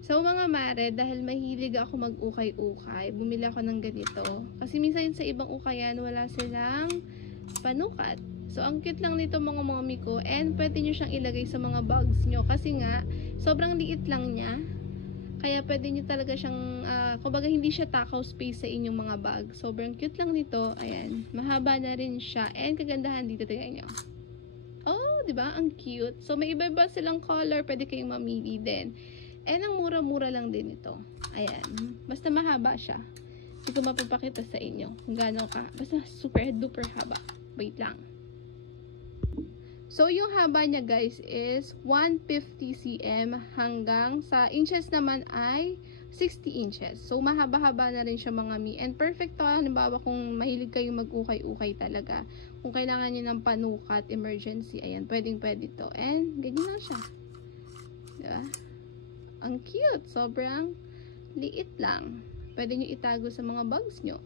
So mga mare, dahil mahilig ako mag-ukay-ukay, bumili ako ng ganito. Kasi minsan sa ibang ukayan, wala silang panukat. So, ang cute lang nito mga mommy ko. And pwede nyo siyang ilagay sa mga bags nyo. Kasi nga, sobrang liit lang niya. Kaya pwede nyo talaga siyang, kumbaga hindi siya takaw space sa inyong mga bag. Sobrang cute lang nito. Ayan. Mahaba na rin siya. And kagandahan dito, tingnan nyo. Oh, diba? Ang cute. So, may iba-iba silang color. Pwede kayong mamili din. And ang mura-mura lang din ito. Ayan. Basta mahaba siya. Hindi ko mapapakita sa inyo kung gaano ka. Basta super duper haba. Wait lang. So, yung haba niya guys is 150 cm hanggang sa inches naman ay 60 inches. So, mahaba-haba na rin siya mga mi. And perfect to, halimbawa kung mahilig kayong mag-ukay-ukay talaga. Kung kailangan niyo ng panukat, emergency, ayan, pwedeng-pwede to. And, ganyan lang siya. Diba? Ang cute. Sobrang liit lang. Pwede nyo itago sa mga bags nyo.